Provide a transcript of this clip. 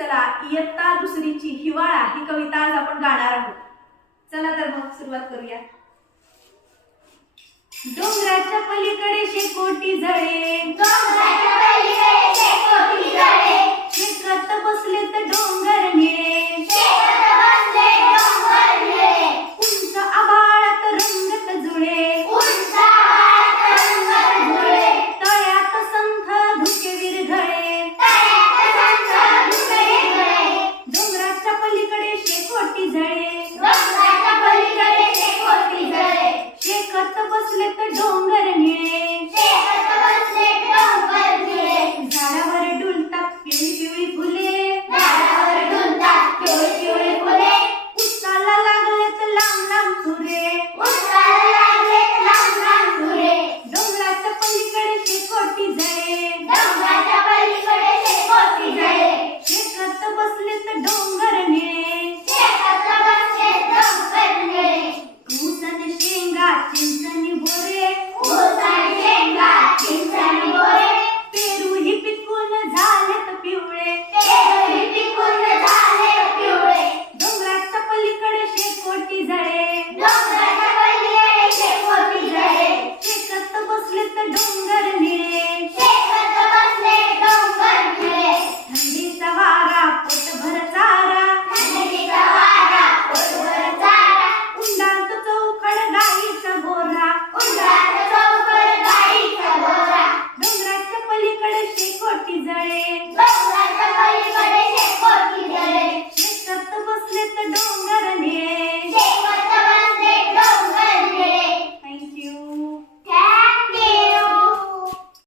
चला इयत्ता दुसरीची हिवाळा ही कविता आज आपण गाणार आहोत. चला तर मग सुरुवात करूया. डोंगराच्या पलीकडे शेकोटी जळे. ती कोटी जळे.